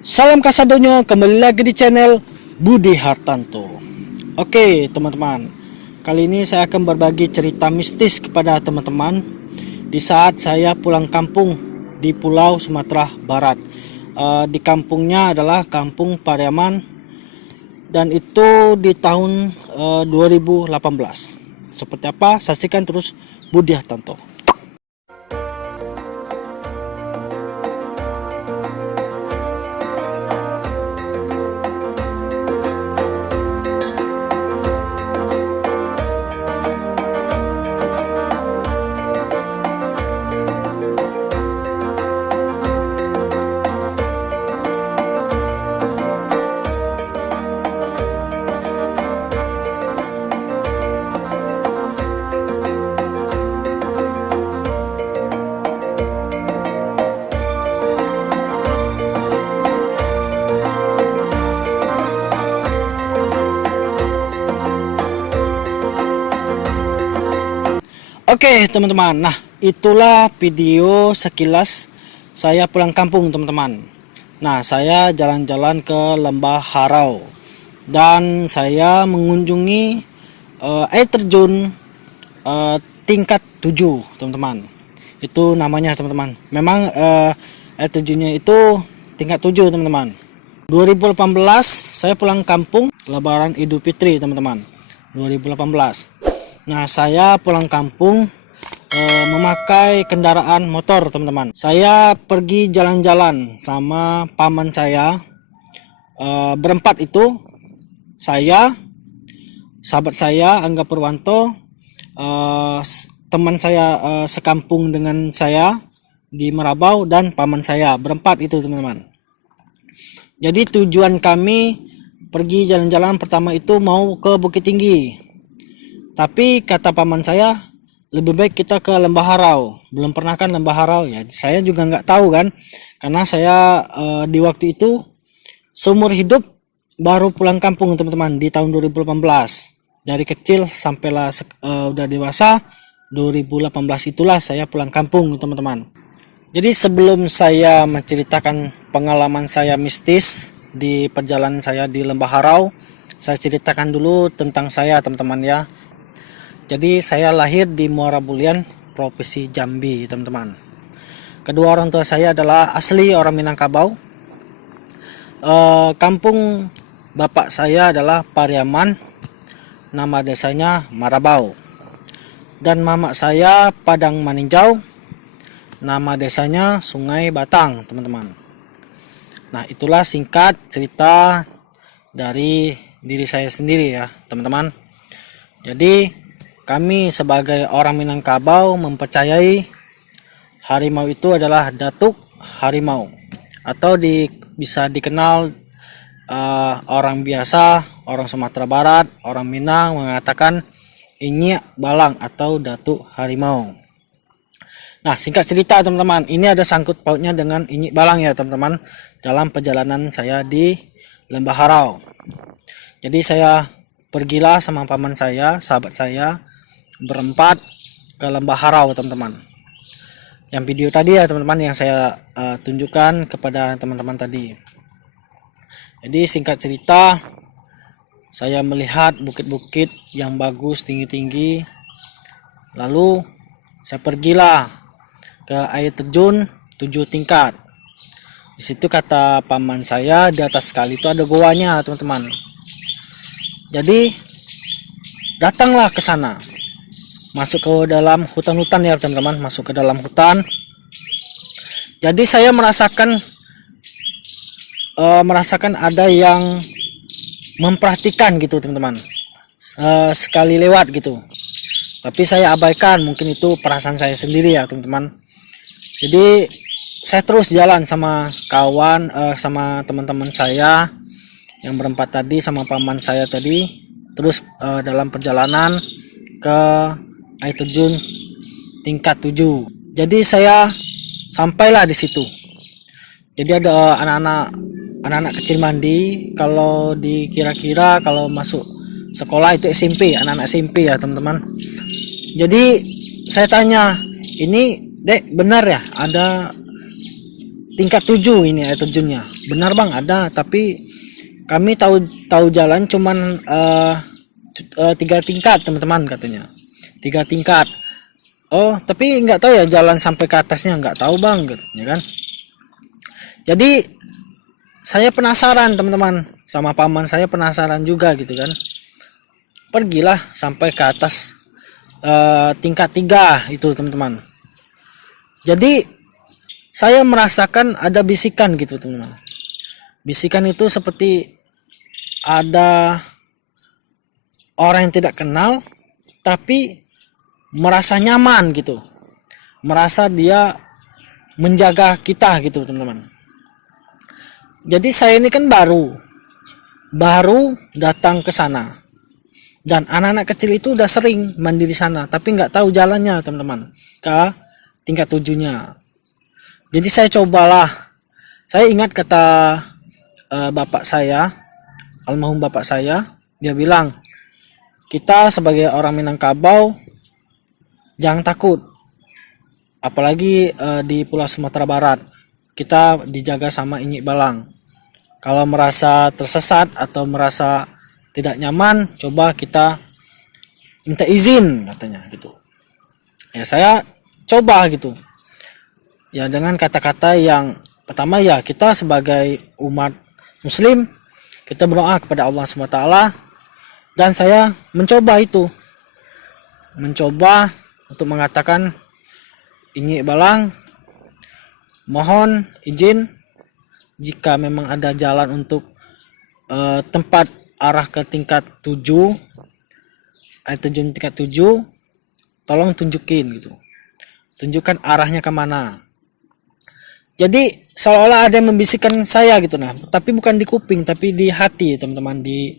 Salam kasadonyo, kembali lagi di channel Budi Hartanto. Oke teman-teman, kali ini saya akan berbagi cerita mistis kepada teman-teman di saat saya pulang kampung di Pulau Sumatera Barat. Di kampungnya adalah Kampung Pariaman, dan itu di tahun 2018. Seperti apa? Saksikan terus Budi Hartanto. Oke teman-teman, nah itulah video sekilas saya pulang kampung teman-teman. Nah saya jalan-jalan ke Lembah Harau dan saya mengunjungi air terjun tingkat 7 teman-teman. Itu namanya teman-teman. Memang air terjunnya itu tingkat 7 teman-teman. 2018 saya pulang kampung Lebaran Idul Fitri teman-teman. 2018. Nah, saya pulang kampung memakai kendaraan motor, teman-teman. Saya pergi jalan-jalan sama paman saya, berempat itu. Saya, sahabat saya Angga Purwanto, teman saya sekampung dengan saya di Merabau, dan paman saya. Berempat itu, teman-teman. Jadi tujuan kami pergi jalan-jalan pertama itu mau ke Bukit Tinggi. Tapi kata paman saya, lebih baik kita ke Lembah Harau. Belum pernah kan Lembah Harau ya. Saya juga nggak tahu kan, karena saya di waktu itu seumur hidup baru pulang kampung teman-teman di tahun 2018. Dari kecil sampailah udah dewasa 2018 itulah saya pulang kampung teman-teman. Jadi sebelum saya menceritakan pengalaman saya mistis di perjalanan saya di Lembah Harau, saya ceritakan dulu tentang saya teman-teman ya. Jadi saya lahir di Muara Bulian, Provinsi Jambi, teman-teman. Kedua orang tua saya adalah asli orang Minangkabau. Kampung bapak saya adalah Pariaman, nama desanya Marabau. Dan mama saya Padang Maninjau, nama desanya Sungai Batang, teman-teman. Nah, itulah singkat cerita dari diri saya sendiri ya, teman-teman. Jadi kami sebagai orang Minangkabau mempercayai harimau itu adalah datuk harimau, atau bisa dikenal orang biasa, orang Sumatera Barat, orang Minang mengatakan inyek balang atau datuk harimau. Nah, singkat cerita teman-teman, ini ada sangkut pautnya dengan inyek balang ya teman-teman, dalam perjalanan saya di Lembah Harau. Jadi saya pergilah sama paman saya, sahabat saya, berempat ke Lembah Harau teman-teman. Yang video tadi ya teman-teman yang saya tunjukkan kepada teman-teman tadi. Jadi singkat cerita, saya melihat bukit-bukit yang bagus tinggi-tinggi. Lalu saya pergilah ke air terjun 7 tingkat. Di situ kata paman saya di atas sekali itu ada goanya teman-teman. Jadi datanglah ke sana. Masuk ke dalam hutan-hutan ya teman-teman, masuk ke dalam hutan. Jadi saya merasakan ada yang memperhatikan gitu teman-teman, sekali lewat gitu. Tapi saya abaikan, mungkin itu perasaan saya sendiri ya teman-teman. Jadi saya terus jalan sama kawan, sama teman-teman saya yang berempat tadi, sama paman saya tadi. Terus dalam perjalanan ke air terjun tingkat 7. Jadi saya sampailah di situ. Jadi ada anak-anak kecil mandi. Kalau dikira-kira kalau masuk sekolah itu SMP, anak-anak SMP ya teman-teman. Jadi saya tanya, ini Dek benar ya ada tingkat 7 ini air terjunnya. Benar bang, ada, tapi kami tahu jalan cuman 3 tingkat teman-teman katanya. 3 tingkat. Oh, tapi nggak tahu ya jalan sampai ke atasnya, nggak tahu bang, ya kan. Jadi saya penasaran teman-teman, sama paman saya penasaran juga gitu kan. Pergilah sampai ke atas tingkat 3 itu teman-teman. Jadi saya merasakan ada bisikan gitu teman-teman. Bisikan itu seperti ada orang yang tidak kenal tapi merasa nyaman gitu, merasa dia menjaga kita gitu teman-teman. Jadi saya ini kan baru datang ke sana, dan anak-anak kecil itu udah sering mandi di sana tapi nggak tahu jalannya teman-teman ke tingkat 7-nya. Jadi saya cobalah, saya ingat kata bapak saya, almarhum bapak saya, dia bilang kita sebagai orang Minangkabau jangan takut, apalagi di Pulau Sumatera Barat kita dijaga sama Inyek Balang. Kalau merasa tersesat atau merasa tidak nyaman, coba kita minta izin katanya gitu. Ya saya coba gitu. Ya dengan kata-kata yang pertama, ya kita sebagai umat muslim kita berdoa kepada Allah SWT, dan saya mencoba untuk mengatakan, Inyek Balang mohon izin jika memang ada jalan untuk tempat arah ke tingkat 7, air terjun tingkat 7, tolong tunjukin gitu, tunjukkan arahnya kemana. Jadi seolah-olah ada yang membisikkan saya gitu, nah tapi bukan di kuping tapi di hati teman-teman, di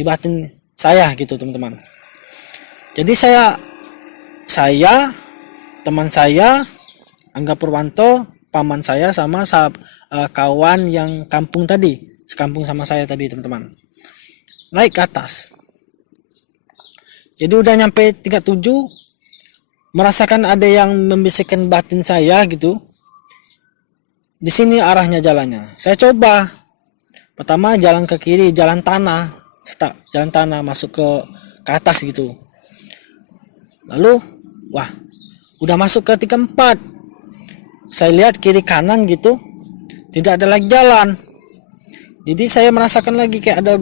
batin saya gitu teman-teman. Jadi saya teman saya Angga Purwanto, paman saya sama kawan yang kampung tadi, sekampung sama saya tadi teman-teman, naik ke atas. Jadi udah nyampe tingkat 7, merasakan ada yang membisikkan batin saya gitu, di sini arahnya jalannya. Saya coba pertama jalan ke kiri, jalan tanah masuk ke atas gitu. Lalu wah, udah masuk ke tingkat 4, saya lihat kiri kanan gitu tidak ada lagi jalan. Jadi saya merasakan lagi kayak ada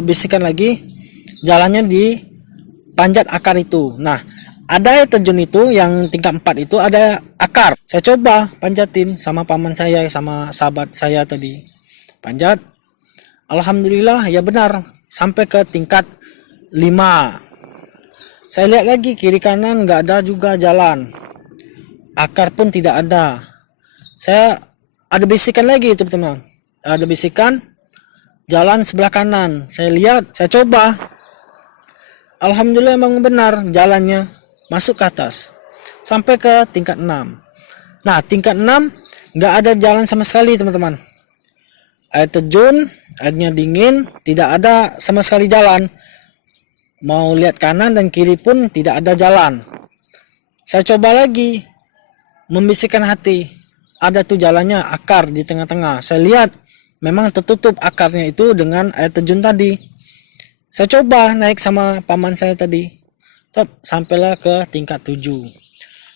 bisikan lagi, jalannya di panjat akar itu. Nah ada air terjun itu yang tingkat 4 itu ada akar. Saya coba panjatin sama paman saya, sama sahabat saya tadi. Panjat. Alhamdulillah ya benar, sampai ke tingkat 5. Saya lihat lagi kiri kanan nggak ada juga jalan. Akar pun tidak ada. Saya ada bisikan lagi itu teman-teman. Ada bisikan jalan sebelah kanan. Saya lihat, saya coba. Alhamdulillah emang benar jalannya masuk ke atas sampai ke tingkat 6. Nah tingkat 6 nggak ada jalan sama sekali teman-teman. Air terjun, airnya dingin, tidak ada sama sekali jalan. Mau lihat kanan dan kiri pun tidak ada jalan. Saya coba lagi, membisikkan hati, ada tuh jalannya, akar di tengah-tengah. Saya lihat memang tertutup akarnya itu dengan air terjun tadi. Saya coba naik sama paman saya tadi, sampailah ke tingkat 7.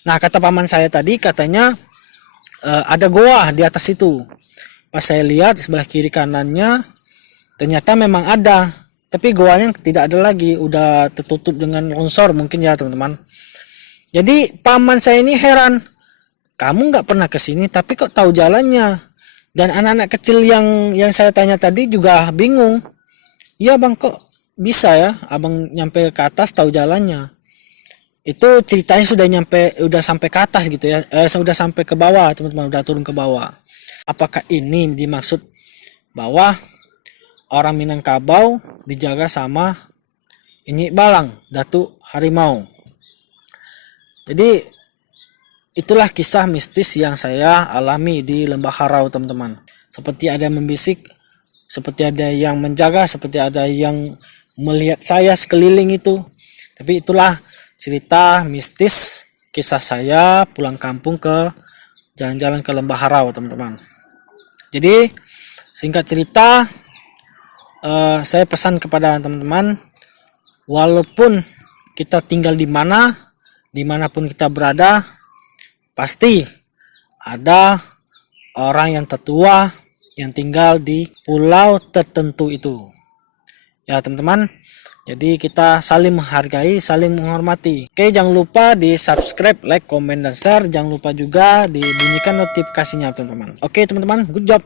Nah kata paman saya tadi katanya ada goa di atas itu. Pas saya lihat sebelah kiri kanannya ternyata memang ada, tapi goanya tidak ada lagi, udah tertutup dengan longsor mungkin ya teman-teman. Jadi paman saya ini heran, kamu nggak pernah kesini tapi kok tahu jalannya. Dan anak-anak kecil yang saya tanya tadi juga bingung, iya bang kok bisa ya abang nyampe ke atas tahu jalannya. Itu ceritanya udah sampai ke atas gitu ya, sudah sampai ke bawah teman-teman, udah turun ke bawah. Apakah ini dimaksud bahwa orang Minangkabau dijaga sama Inyek Balang, Datuk Harimau? Jadi itulah kisah mistis yang saya alami di Lembah Harau teman-teman. Seperti ada yang membisik, seperti ada yang menjaga, seperti ada yang melihat saya sekeliling itu. Tapi itulah cerita mistis kisah saya pulang kampung ke jalan-jalan ke Lembah Harau teman-teman. Jadi singkat cerita, saya pesan kepada teman-teman, walaupun kita tinggal di mana, dimanapun kita berada, pasti ada orang yang tertua yang tinggal di pulau tertentu itu. Ya teman-teman, jadi kita saling menghargai, saling menghormati. Oke, jangan lupa di subscribe, like, komen, dan share. Jangan lupa juga dibunyikan notifikasinya teman-teman. Oke teman-teman, good job.